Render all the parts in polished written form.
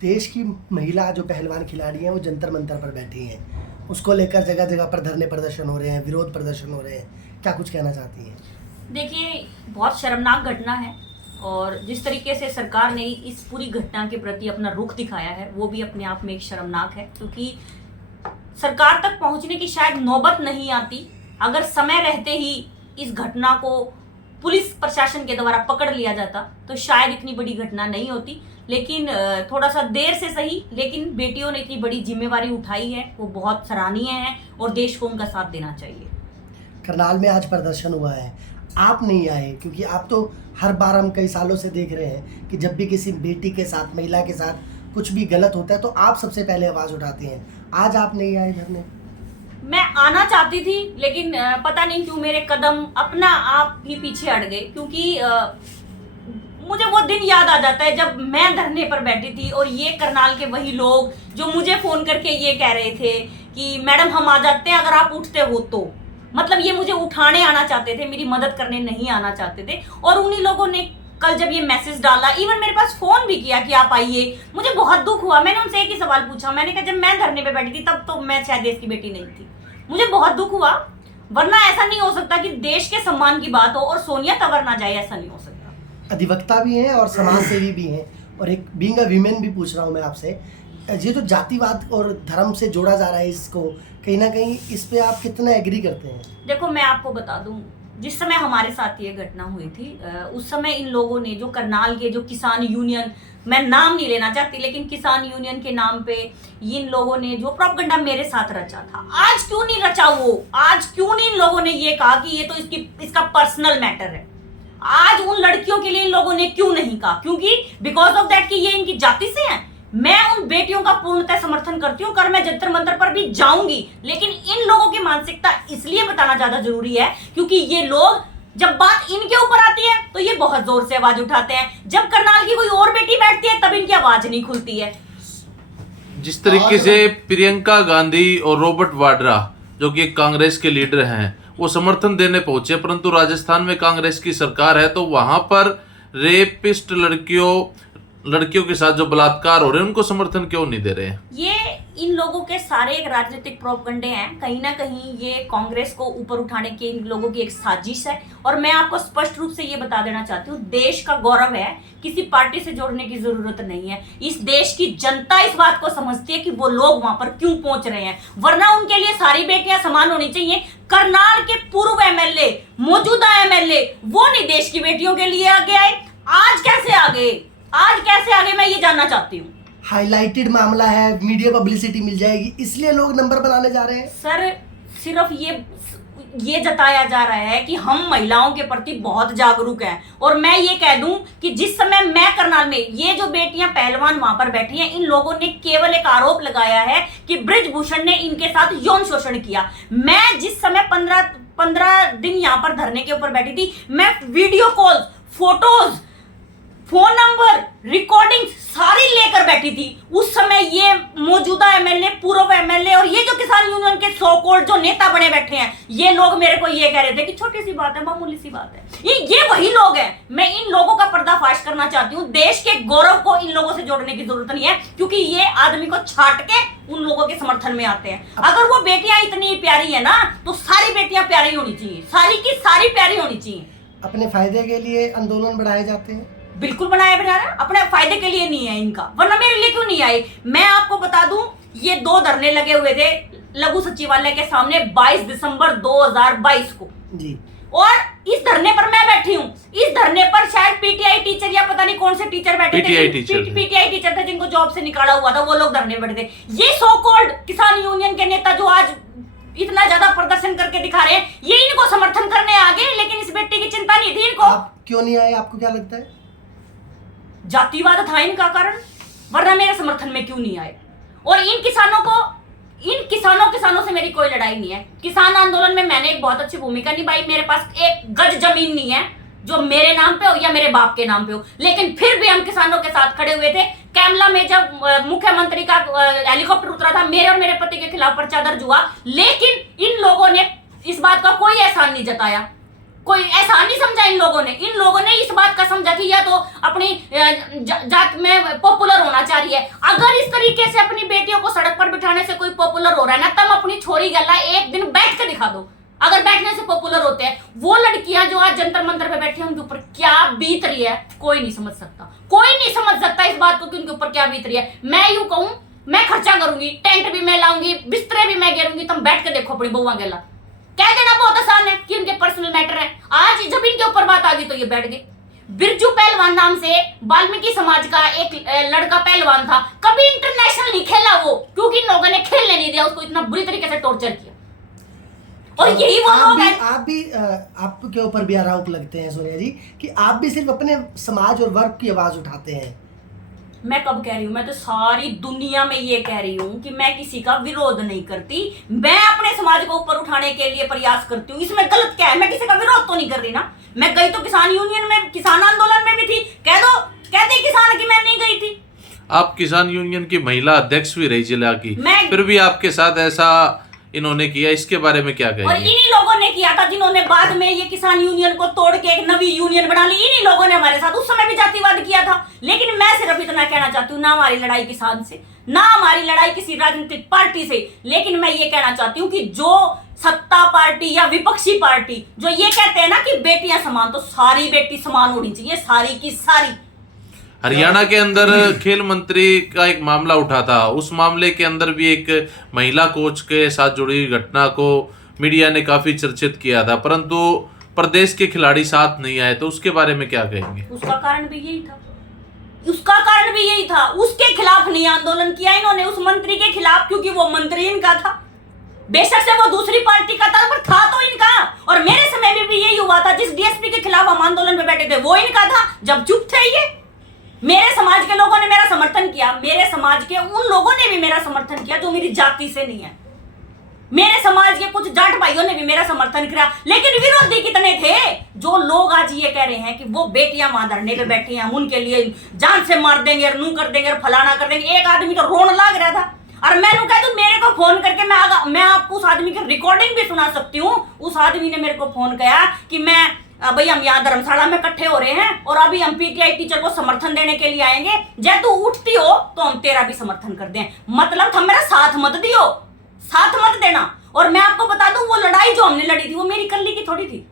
देश की महिला जो पहलवान खिलाड़ी हैं वो जंतर मंतर पर बैठी हैं, उसको लेकर जगह जगह पर धरने प्रदर्शन हो रहे हैं, विरोध प्रदर्शन हो रहे हैं, क्या कुछ कहना चाहती हैं? देखिए, बहुत शर्मनाक घटना है और जिस तरीके से सरकार ने इस पूरी घटना के प्रति अपना रुख दिखाया है वो भी अपने आप में एक शर्मनाक है, क्योंकि सरकार तक पहुंचने की शायद नौबत नहीं आती। अगर समय रहते ही इस घटना को पुलिस प्रशासन के द्वारा पकड़ लिया जाता तो शायद इतनी बड़ी घटना नहीं होती, लेकिन थोड़ा सा देर से सही, लेकिन बेटियों ने इतनी बड़ी जिम्मेवारी उठाई है, वो बहुत सराहनीय है और देश को उनका साथ देना चाहिए। करनाल में आज प्रदर्शन हुआ है, आप नहीं आए क्योंकि आप तो हर बार हम कई सालों से देख रहे हैं कि जब भी किसी बेटी के साथ, महिला के साथ कुछ भी गलत होता है तो आप सबसे पहले आवाज़ उठाती हैं। आज आप नहीं आए धरने? मैं आना चाहती थी, लेकिन पता नहीं क्यों मेरे कदम अपना आप ही पीछे हट गए, क्योंकि मुझे वो दिन याद आ जाता है जब मैं धरने पर बैठी थी और ये करनाल के वही लोग जो मुझे फोन करके ये कह रहे थे कि मैडम हम आ जाते हैं अगर आप उठते हो तो। मतलब ये मुझे उठाने आना चाहते थे, मेरी मदद करने नहीं आना चाहते थे। और उन्हीं लोगों ने कल जब ये मैसेज डाला, इवन मेरे पास फोन भी किया कि आप आइए, मुझे बहुत दुख हुआ। मैंने उनसे एक ही सवाल पूछा, मैंने कहा जब मैं धरने पे बैठी थी तब तो मैं शायद देश की बेटी नहीं थी। मुझे बहुत दुख हुआ, वरना ऐसा नहीं हो सकता कि देश के सम्मान की बात हो और सोनिया तंवर ना जाए, ऐसा नहीं हो सकता। अधिवक्ता भी हैं और समाज सेवी भी हैं, और एक बीइंग अ वीमेन भी पूछ रहा हूँ मैं आपसे, ये जो जातिवाद और धर्म से जोड़ा जा रहा है इसको, कहीं ना कहीं इस पे आप कितना एग्री करते हैं? देखो, मैं आपको बता दूं, जिस समय हमारे साथ ये घटना हुई थी उस समय इन लोगों ने, जो करनाल के जो किसान यूनियन, मैं नाम नहीं लेना चाहती, लेकिन किसान यूनियन के नाम पे इन लोगों ने जो प्रोपेगेंडा मेरे साथ रचा था, आज क्यों नहीं रचा वो? आज क्यों नहीं इन लोगों ने ये कहा कि ये तो इसका पर्सनल मैटर है? आज उन लड़कियों के लिए इन लोगों ने क्यों नहीं कहा? क्योंकि बिकॉज ऑफ दैट कि ये इनकी जाति से हैं। मैं उन बेटियों का पूर्णतः समर्थन करती हूँ, कर मैं जंतर मंतर पर भी जाऊंगी, लेकिन इन लोगों की मानसिकता इसलिए बताना ज्यादा जरूरी है क्योंकि ये लोग जब बात इनके ऊपर आती है तो ये बहुत जोर से आवाज उठाते हैं, जब करनाल की कोई और बेटी बैठती है तब इनकी आवाज नहीं खुलती है। जिस तरीके से प्रियंका गांधी और रॉबर्ट वाड्रा जो कि कांग्रेस के लीडर हैं वो समर्थन देने पहुंचे, परंतु राजस्थान में कांग्रेस की सरकार है तो वहां पर रेपिस्ट लड़कियों के साथ जो बलात्कार हो रहे हैं उनको समर्थन क्यों नहीं दे रहे हैं? ये इन लोगों के सारे एक राजनीतिक प्रोपगंडे हैं, कहीं ना कहीं ये कांग्रेस को ऊपर उठाने की इन लोगों की एक साजिश है। और मैं आपको स्पष्ट रूप से ये बता देना चाहती हूँ, देश का गौरव है, किसी पार्टी से जोड़ने की जरूरत नहीं है। इस देश की जनता इस बात को समझती है कि वो लोग वहां पर क्यों पहुंच रहे हैं, वरना उनके लिए सारी बेटियां समान होनी चाहिए। करनाल के पूर्व एमएलए, मौजूदा एमएलए, वो नहीं देश की बेटियों के लिए आगे आए। आज कैसे आगे मैं ये जानना चाहती हूँ। हाईलाइटेड मामला है, मीडिया पब्लिसिटी मिल जाएगी, इसलिए लोग नंबर बनाने जा रहे हैं। सर, सिर्फ ये जताया जा रहा है कि हम महिलाओं के प्रति बहुत जागरूक हैं। और मैं ये कह दूं कि जिस समय मैं करनाल में, ये जो बेटियां पहलवान वहां पर बैठी हैं, इन लोगों ने केवल एक आरोप लगाया है कि बृजभूषण ने इनके साथ यौन शोषण किया। मैं जिस समय 15 दिन यहाँ पर धरने के ऊपर बैठी थी, मैं video call, photos, phone number, recording सारी लेकर बैठी थी। उस समय ये मौजूदा एमएलए, पूर्व एमएलए और ये जो किसान यूनियन के सो कॉल्ड जो नेता बने बैठे हैं, ये लोग मेरे को ये कह रहे थे कि छोटी सी बात है, मामूली सी बात है। ये वही लोग हैं। मैं इन लोगों का पर्दाफाश करना चाहती हूँ। देश के गौरव को इन लोगों से जोड़ने की जरूरत नहीं है, क्योंकि ये आदमी को छाट के उन लोगों के समर्थन में आते हैं। अगर वो बेटियां इतनी प्यारी है ना, तो सारी बेटियां प्यारी होनी चाहिए, सारी की सारी प्यारी होनी चाहिए। अपने फायदे के लिए आंदोलन बढ़ाए जाते हैं? बिल्कुल बनाया, अपने फायदे के लिए नहीं है इनका, वरना मेरे लिए क्यों नहीं आए? मैं आपको बता दूं, ये 2 धरने लगे हुए थे लघु सचिवालय के सामने 22 दिसंबर 2022 को जी। और इस धरने पर मैं बैठी हूँ। इस धरने पर शायद पीटीआई टीचर या पता नहीं कौन से टीचर बैठे थे, पीटीआई टीचर थे जिनको जॉब से निकाला हुआ था, वो लोग धरने पर बैठे थे। ये सो कॉल्ड किसान यूनियन के नेता जो आज इतना ज्यादा प्रदर्शन करके दिखा रहे हैं, ये इनको समर्थन करने आ गए, लेकिन इस बेटी की चिंता नहीं थी इनको। आप क्यों नहीं आए, आपको क्या लगता है? जातिवाद था इनका कारण, वरना मेरे समर्थन में क्यों नहीं आए? और इन किसानों से मेरी कोई लड़ाई नहीं है। किसान आंदोलन में मैंने एक बहुत अच्छी भूमिका निभाई। मेरे पास 1 गज जमीन नहीं है जो मेरे नाम पे हो या मेरे बाप के नाम पे हो, लेकिन फिर भी हम किसानों के साथ खड़े हुए थे। कैमला में जब मुख्यमंत्री का हेलीकॉप्टर उतरा था, मेरे और मेरे पति के खिलाफ पर्चा दर्ज हुआ, लेकिन इन लोगों ने इस बात का कोई एहसान नहीं जताया। कोई ऐसा नहीं समझा इन लोगों ने इस बात का समझा कि यह तो अपनी जात में पॉपुलर होना चाहिए। अगर इस तरीके से अपनी बेटियों को सड़क पर बिठाने से कोई पॉपुलर हो रहा है ना, तब अपनी छोरी गला एक दिन बैठ के दिखा दो। अगर बैठने से पॉपुलर होते हैं, वो लड़कियां जो आज जंतर मंतर पे बैठी हैं, उनके ऊपर क्या बीत रही है कोई नहीं समझ सकता। कोई नहीं समझ सकता इस बात को कि उनके ऊपर क्या बीत रही है। मैं यूं कहूं, मैं खर्चा करूंगी, टेंट भी मैं लाऊंगी, बिस्तरे भी मैं घेरूंगी, तुम बैठ के देखो अपनी बउआ गला। कह देना बहुत आसान है कि उनके पर्सनल मैटर है। आज जब इनके ऊपर बात आ गई तो ये बैठ गए। बिरजू पहलवान नाम से वाल्मीकि समाज का एक लड़का पहलवान था, कभी इंटरनेशनल नहीं खेला वो, क्योंकि इन लोगों ने खेलने नहीं दिया उसको, इतना बुरी तरीके से टॉर्चर किया। और यही वो लोग हैं। आपके ऊपर भी आरोप लगते हैं सोनिया जी कि आप भी सिर्फ अपने समाज और वर्ग की आवाज उठाते हैं। मैं कब कह रही हूँ? मैं तो सारी दुनिया में ये कह रही हूँ कि मैं किसी का विरोध नहीं करती, मैं अपने समाज को ऊपर उठाने के लिए प्रयास करती हूँ। इसमें गलत क्या है? मैं किसी का विरोध तो नहीं कर रही ना। मैं गई तो किसान यूनियन में, किसान आंदोलन में भी थी। कह दो, कहते किसान कि मैं नहीं गई थी। आप किसान यूनियन की महिला अध्यक्ष भी रही जिला की, फिर भी आपके साथ ऐसा इन्होंने किया, इसके बारे में क्या कहेंगे? और इन्हीं लोगों ने किया था जिन्होंने बाद में ये किसान यूनियन को तोड़ के एक नवी यूनियन बना ली। इन्हीं लोगों ने हमारे साथ उस समय भी जातिवाद किया था। लेकिन मैं सिर्फ इतना कहना चाहती हूँ, ना हमारी लड़ाई किसान से, ना हमारी लड़ाई किसी राजनीतिक पार्टी से, लेकिन मैं ये कहना चाहती हूँ कि जो सत्ता पार्टी या विपक्षी पार्टी जो ये कहते हैं ना कि बेटियां समान, तो सारी बेटी समान होनी चाहिए, सारी की सारी। हरियाणा के अंदर खेल मंत्री का एक मामला उठा था, उस मामले के अंदर भी एक महिला कोच के साथ जुड़ी घटना को मीडिया ने काफी चर्चित किया था, परंतु प्रदेश के खिलाड़ी साथ नहीं आए, तो उसके बारे में क्या कहेंगे? उसका कारण भी यही था, उसका कारण भी यही था। उसके खिलाफ नहीं आंदोलन किया इन्होंने, उस मंत्री के खिलाफ, क्योंकि वो मंत्री इनका था। बेशक से वो दूसरी पार्टी का था, पर था तो इनका। और मेरे समय में भी यही हुआ था, जिस डीएसपी के खिलाफ हम आंदोलन में बैठे थे वो इनका था, जब चुप थे ये। मेरे समाज के लोगों ने मेरा समर्थन किया, मेरे समाज के उन लोगों ने भी मेरा समर्थन किया जो मेरी जाति से नहीं है। मेरे समाज के कुछ जाट भाइयों ने भी मेरा समर्थन किया, लेकिन विरोधी कितने थे? जो लोग आज ये कह रहे हैं कि वो बेटियां मां धरने पे बैठी हैं, हम उनके लिए जान से मार देंगे और नू कर देंगे और फलाना कर देंगे। एक आदमी तो रोने लग रहा था, और मैं कह दूं मेरे को फोन करके मैं आपको उस आदमी की रिकॉर्डिंग भी सुना सकती हूँ। उस आदमी ने मेरे को फोन किया कि भाई हम यहाँ धर्मशाला में इकट्ठे हो रहे हैं और अभी हम पीटीआई टीचर को समर्थन देने के लिए आएंगे, जब तू उठती हो तो हम तेरा भी समर्थन कर दें। मतलब तुम मेरा साथ मत दियो, साथ मत देना। और मैं आपको बता दूं, वो लड़ाई जो हमने लड़ी थी वो मेरी कल्ली की थोड़ी थी,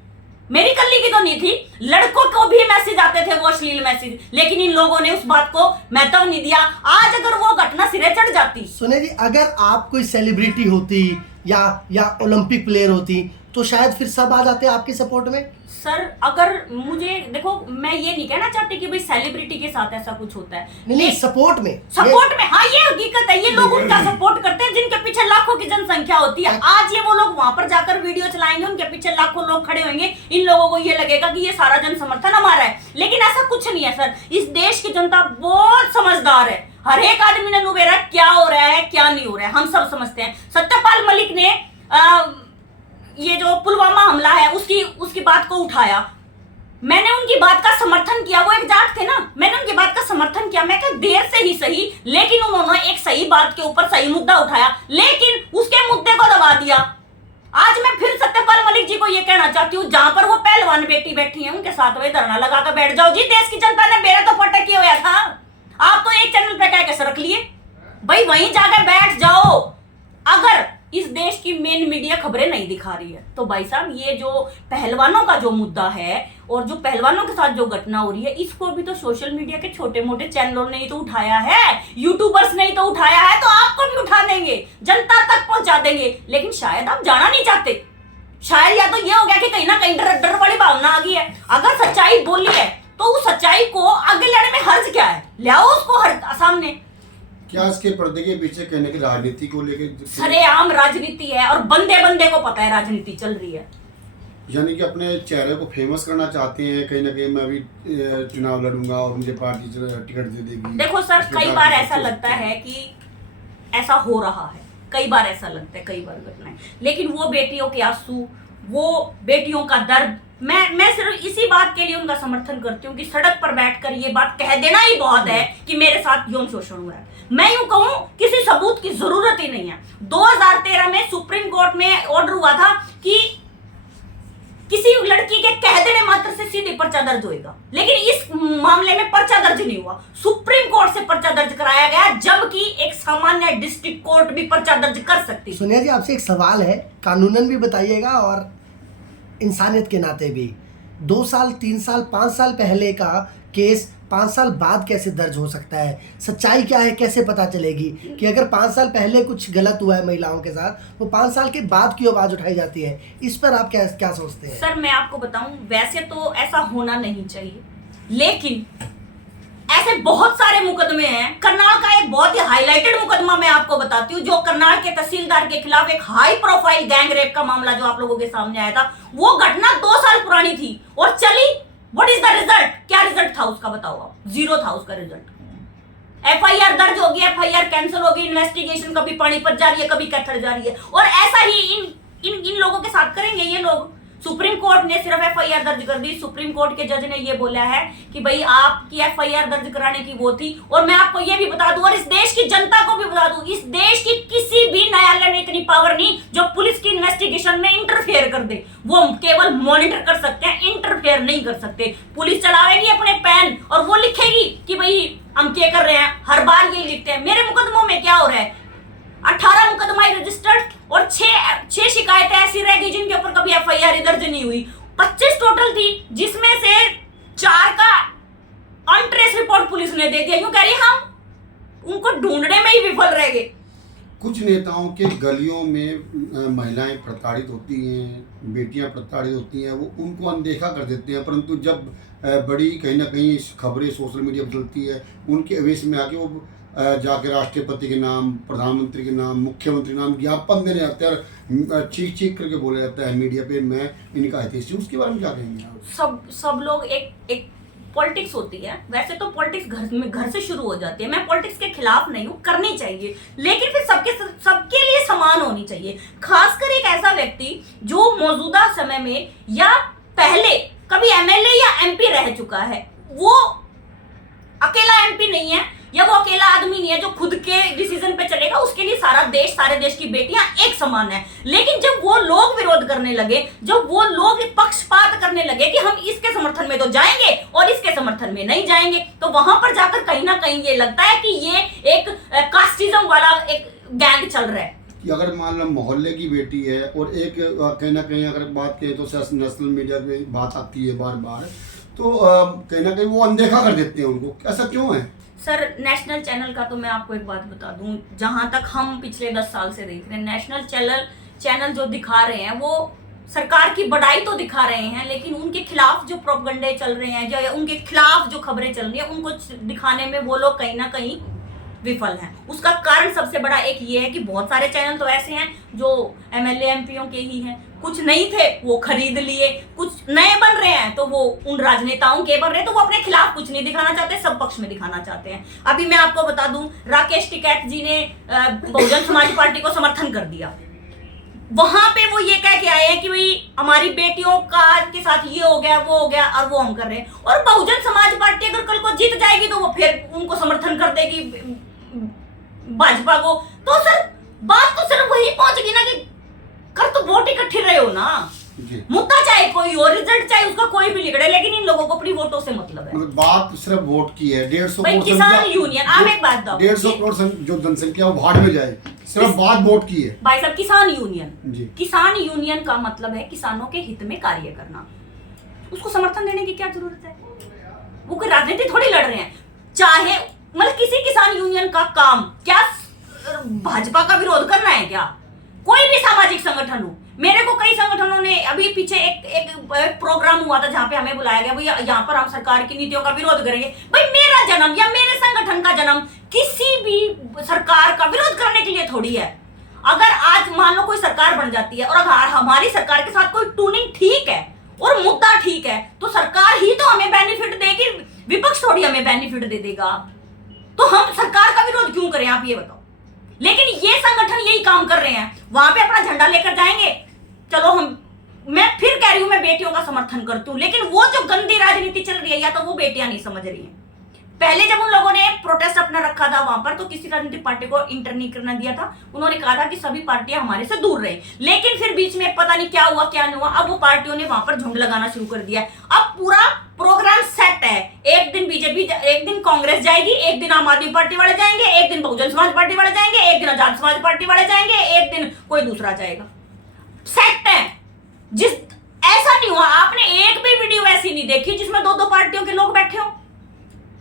मेरी कल्ली की तो नहीं थी। लड़कों को भी मैसेज आते थे, वो अश्लील मैसेज, लेकिन इन लोगों ने उस बात को महत्व नहीं दिया। आज अगर वो घटना सिरे चढ़ जाती, सुने जी, अगर आप कोई सेलिब्रिटी होती या ओलंपिक प्लेयर होती तो शायद फिर सब आ जाते आपके सपोर्ट में। सर अगर मुझे देखो, मैं ये नहीं कहना चाहती कि भाई सेलिब्रिटी के साथ ऐसा कुछ होता है, नहीं सपोर्ट में हाँ ये हकीकत है। ये लोग उनका सपोर्ट करते हैं जिनके पीछे लाखों की जनसंख्या होती है। आज ये वो लोग वहां पर जाकर वीडियो चलाएंगे, उनके पीछे लाखों लोग खड़े होंगे, इन लोगों को ये लगेगा कि ये सारा जन समर्थन हमारा है, लेकिन ऐसा कुछ नहीं है सर। इस देश की जनता बहुत समझदार है, हर एक आदमी ने नुबेरा क्या हो रहा है क्या नहीं हो रहा है हम सब समझते हैं। सत्यपाल मलिक ने ये जो पुलवामा हमला है उसकी बात को उठाया, मैंने उनकी बात का समर्थन किया। वो एक जाट थे ना, मैंने उनकी बात का समर्थन किया। मैं क्या देर से ही सही, लेकिन उन्होंने एक सही बात के ऊपर सही मुद्दा उठाया, लेकिन उसके मुद्दे को दबा दिया। आज मैं फिर सत्यपाल मलिक जी को ये कहना चाहती हूँ, जहां पर वो पहलवान बेटी बैठी है उनके साथ में धरना लगा कर बैठ जाओ जी। देश की जनता ने मेरा तो फटक किया हुआ था, आप तो एक चैनल पे कह के रख लिए भाई, वहीं जाकर बैठ जाओ। अगर इस देश की मेन मीडिया खबरें नहीं दिखा रही है तो भाई साहब, ये जो पहलवानों का जो मुद्दा है और जो पहलवानों के साथ जो घटना हो रही है, इसको भी तो सोशल मीडिया के छोटे मोटे चैनलों ने ही तो उठाया है, यूट्यूबर्स ने ही तो उठाया है, तो आपको भी उठा देंगे, जनता तक पहुंचा देंगे। लेकिन शायद आप जाना नहीं चाहते, शायद या तो ये हो गया कि कहीं ना कहीं डर वाली भावना आ गई है। अगर सच्चाई बोली है तो उस सच्चाई को आगे लाने में हर्ज क्या है, लाओ उसको सामने। क्या इसके पर्दे के पीछे कहने की राजनीति को लेकर सरेआम राजनीति है और बंदे को पता है राजनीति चल रही है। यानी कि अपने चेहरे को फेमस करना चाहते हैं, कहीं ना कहीं मैं भी चुनाव लड़ूंगा और मुझे पार्टी टिकट दे देगी। देखो सर, कई बार ऐसा लगता है कि ऐसा हो रहा है, कई बार ऐसा लगता है, कई बार घटनाएं, लेकिन वो बेटियों के आंसू, वो बेटियों का दर्द, मैं सिर्फ इसी बात के लिए उनका समर्थन करती हूँ कि सड़क पर बैठकर ये बात कह देना ही बहुत है कि मेरे साथ यौन शोषण हुआ है। मैं यूं कहूं, किसी सबूत की जरूरत ही नहीं है। 2013 में सुप्रीम कोर्ट में ऑर्डर हुआ था कि किसी लड़की के कह देने मात्र से सीधे पर्चा दर्ज होएगा, लेकिन इस मामले में पर्चा दर्ज नहीं हुआ। सुप्रीम कोर्ट से पर्चा दर्ज कराया गया, जबकि एक सामान्य डिस्ट्रिक्ट कोर्ट भी पर्चा दर्ज कर सकती है। सोनिया जी, आपसे एक सवाल है, कानूनन भी बताइएगा और इंसानियत के नाते भी। 2 साल, 3 साल, 5 साल पहले का केस 5 साल बाद कैसे दर्ज हो सकता है? सच्चाई क्या है, कैसे पता चलेगी कि अगर 5 साल पहले कुछ गलत हुआ है महिलाओं के साथ, तो 5 साल के बाद क्यों आवाज उठाई जाती है? इस पर आप क्या सोचते हैं? सर, मैं आपको बताऊं, वैसे तो ऐसा होना नहीं चाहिए, लेकिन ऐसे बहुत सारे मुकदमे हैं। करनाल का एक बहुत ही हाईलाइटेड मुकदमा मैं आपको बताती हूँ, जो करनाल के तहसीलदार के खिलाफ एक हाई प्रोफाइल गैंग रेप का मामला जो आप लोगों के सामने आया था, वो घटना 2 साल पुरानी थी और चली। What is the result? क्या रिजल्ट था उसका, बताओ आप? 0 था उसका रिजल्ट। एफआईआर दर्ज होगी, एफआईआर कैंसिल होगी, इन्वेस्टिगेशन कभी पानीपत जा रही है, कभी कैथल जा रही है, और ऐसा ही इन लोगों के साथ करेंगे ये लोग। सुप्रीम कोर्ट ने सिर्फ एफआईआर दर्ज कर दी। सुप्रीम कोर्ट के जज ने ये बोला है कि भाई आपकी एफआईआर दर्ज कराने की वो थी। और मैं आपको ये भी बता दूं और इस देश की जनता को भी बता दूं, इस देश की किसी भी न्यायालय में इतनी पावर नहीं जो पुलिस की इन्वेस्टिगेशन में इंटरफेयर कर दे। वो केवल मॉनिटर कर सकते हैं, इंटरफेयर नहीं कर सकते। पुलिस चलावेगी अपने पेन और वो लिखेगी कि भाई हम क्या कर रहे हैं, हर बार यही लिखते हैं। मेरे मुकदमों में क्या हो रहा है, 18 मुकदमा रजिस्टर्ड और 6 शिकायतें ऐसी रह गई जिनके ऊपर कभी एफआईआर दर्ज नहीं हुई। 25 टोटल थी, जिसमें से 4 का अनट्रेस रिपोर्ट पुलिस ने दे दिया। यूं कह रही हम उनको ढूंढने में ही विफल रह गए। कुछ नेताओं के गलियों में महिलाएं प्रताड़ित होती हैं, बेटियां प्रताड़ित होती हैं, वो उनको अनदेखा कर देते हैं, परंतु जब बड़ी कहीं ना कहीं खबरें सोशल मीडिया पर चलती है, उनके आवेश में आके वो जाके राष्ट्रपति के नाम, प्रधानमंत्री के नाम, मुख्यमंत्री के नाम ज्ञापन देने आते हैं और चीख करके बोला जाता है मीडिया पे, मैं इनका हितैषी हूं। उसके बारे में क्या कहेंगे आप? सब लोग एक पॉलिटिक्स होती है। वैसे तो पॉलिटिक्स घर से शुरू हो जाती है। मैं पॉलिटिक्स के खिलाफ नहीं हूँ, करनी चाहिए, लेकिन फिर सबके लिए समान होनी चाहिए। खासकर एक ऐसा व्यक्ति जो मौजूदा समय में या पहले कभी एमएलए या एमपी रह चुका है, वो अकेला एमपी नहीं है या वो अकेला आदमी नहीं है जो खुद के डिसीजन पे चलेगा। उसके लिए सारे देश की बेटियां एक समान है। लेकिन जब वो लोग विरोध करने लगे, जब वो लोग पक्षपात करने लगे कि हम इसके समर्थन में तो जाएंगे और इसके समर्थन में नहीं जाएंगे, तो वहां पर जाकर कहीं ना कहीं ये लगता है कि ये एक कास्टिज्म वाला एक गैंग चल रहा है। कि अगर मान लो मोहल्ले की बेटी है और एक कहीं ना कहीं अगर बात करें तो नेशनल मीडिया में बात आती है बार बार, तो कहीं ना कहीं वो अनदेखा कर देते हैं उनको। ऐसा क्यों है? सर, नेशनल चैनल का तो मैं आपको एक बात बता दूं, जहां तक हम पिछले 10 साल से देख रहे हैं, नेशनल चैनल जो दिखा रहे हैं वो सरकार की बड़ाई तो दिखा रहे हैं, लेकिन उनके खिलाफ जो प्रोपगंडे चल रहे हैं, जो उनके खिलाफ जो खबरें चल रही हैं, उनको दिखाने में वो लोग कहीं ना कहीं विफल हैं। उसका कारण सबसे बड़ा एक ये है कि बहुत सारे चैनल तो ऐसे हैं जो एमएलए एमपीओ के ही हैं, कुछ नहीं थे वो खरीद लिए, कुछ नए बन रहे हैं तो वो उन राजनेताओं के बन रहे हैं, तो वो अपने खिलाफ कुछ नहीं दिखाना चाहते, सब पक्ष में दिखाना चाहते हैं। अभी मैं आपको बता दूं, राकेश टिकैत जी ने बहुजन समाज पार्टी को समर्थन कर दिया। वहां पे वो ये कह के आए हैं कि भाई हमारी बेटियों के साथ ये हो गया, वो हो गया, और वो हम कर रहे हैं। और बहुजन समाज पार्टी अगर कल को जीत जाएगी तो वो फिर उनको समर्थन कर देगी भाजपा को। तो सर बात तो सिर्फ वही पहुंचेगी ना कि कर तो वोट इकट्ठे रहे हो ना, मुद्दा चाहे कोई हो, रिजल्ट चाहे उसका कोई भी लिखड़े, लेकिन इन लोगों को अपनी वोटों से मतलब है। बात सिर्फ वोट की है। 150 करोड़ किसान यूनियन, आप एक बात दो, 150 करोड़ जो जनसंख्या वो भाड़ में जाए, सिर्फ बात वोट की है। भाई साहब, किसान यूनियन का मतलब है किसानों के हित में कार्य करना। उसको समर्थन देने की क्या जरूरत है? वो कोई राजनीति थोड़ी लड़ रहे हैं। चाहे मतलब किसी किसान यूनियन का काम क्या भाजपा का विरोध करना है क्या? कोई भी सामाजिक संगठन हो, मेरे को कई संगठनों ने, अभी पीछे एक प्रोग्राम हुआ था जहां पे हमें बुलाया गया, भैया यहाँ पर हम सरकार की नीतियों का विरोध करेंगे। भाई मेरा जन्म या मेरे संगठन का जन्म किसी भी सरकार का विरोध करने के लिए थोड़ी है। अगर आज मान लो कोई सरकार बन जाती है और अगर हमारी सरकार के साथ कोई टूनिंग ठीक है और मुद्दा ठीक है, तो सरकार ही तो हमें बेनिफिट देगी, विपक्ष थोड़ी हमें बेनिफिट दे देगा। तो हम सरकार का विरोध क्यों करें, आप ये बताओ। लेकिन ये संगठन यही काम कर रहे हैं, वहां पे अपना झंडा लेकर जाएंगे। चलो मैं फिर कह रही हूं, मैं बेटियों का समर्थन करती हूँ, लेकिन वो जो गंदी राजनीति चल रही है, या तो वो बेटियां नहीं समझ रही हैं, पहले जब उन लोगों ने एक प्रोटेस्ट अपना रखा था वहां पर, तो किसी राजनीतिक पार्टी को इंटर नहीं करना दिया था। उन्होंने कहा था कि सभी पार्टियां हमारे से दूर रहे, लेकिन फिर बीच में पता नहीं क्या हुआ क्या नहीं हुआ, अब वो पार्टियों ने वहां पर झुंड लगाना शुरू कर दिया है। अब पूरा प्रोग्राम सेट है, एक दिन बीजेपी, एक दिन कांग्रेस जाएगी, एक दिन आम आदमी पार्टी वाले जाएंगे, एक दिन बहुजन समाज पार्टी वाले जाएंगे, एक दिन आजाद समाज पार्टी वाले जाएंगे, एक दिन कोई दूसरा जाएगा। सेट है। जिस ऐसा नहीं हुआ, आपने एक भी वीडियो ऐसी नहीं देखी जिसमें दो दो पार्टियों के लोग बैठे हो।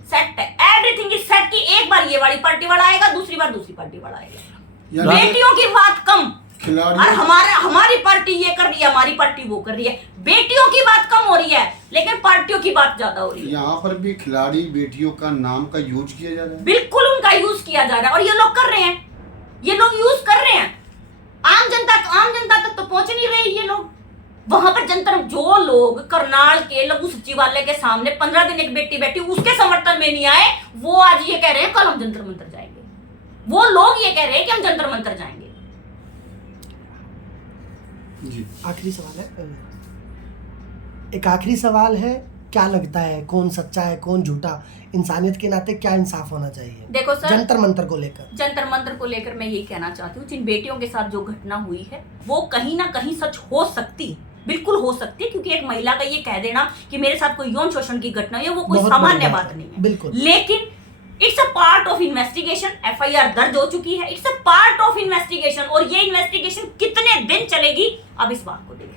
सेट है, एवरीथिंग इज सेट कि एक बार ये वाली पार्टी वाला आएगा, दूसरी बार दूसरी पार्टी वाला आएगा। यानी बेटियों की बात कम, खिलाड़ी और हमारी पार्टी ये कर रही है, हमारी पार्टी वो कर रही है। बेटियों की बात कम हो रही है, लेकिन पार्टियों की बात ज्यादा हो रही है। यहाँ पर भी खिलाड़ी बेटियों का नाम का यूज किया जा रहा है। बिल्कुल उनका यूज किया जा रहा है, और ये लोग कर रहे हैं, ये लोग यूज कर रहे हैं। आम जनता तक तो पहुंच नहीं रहे ये लोग। वहां पर जनता, जो लोग करनाल के लघु सचिवालय के सामने 15 दिन एक बेटी बैठी उसके समर्थन में नहीं आए, वो आज ये कह रहे हैं कल हम जंतर मंतर जाएंगे। वो लोग ये कह रहे हैं कि हम जंतर मंतर जाएंगे। जी आखिरी सवाल है, एक आखिरी सवाल है, क्या लगता है कौन सच्चा है कौन झूठा? इंसानियत के नाते क्या इंसाफ होना चाहिए देखो सर, जंतर मंतर को लेकर? जंतर मंतर को लेकर मैं यही कहना चाहती हूँ, जिन बेटियों के साथ जो घटना हुई है वो कहीं ना कहीं सच हो सकती, बिल्कुल हो सकती है, क्योंकि एक महिला का ये कह देना कि मेरे साथ कोई यौन शोषण की घटना हुई है, वो कोई बहुत बड़ी सामान्य बात बात है, नहीं है। बिल्कुल। लेकिन it's a part of investigation, FIR दर्ज हो चुकी है, it's a part of investigation, और ये इन्वेस्टिगेशन कितने दिन चलेगी अब इस बात को देखें।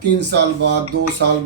3 साल बाद, 2 साल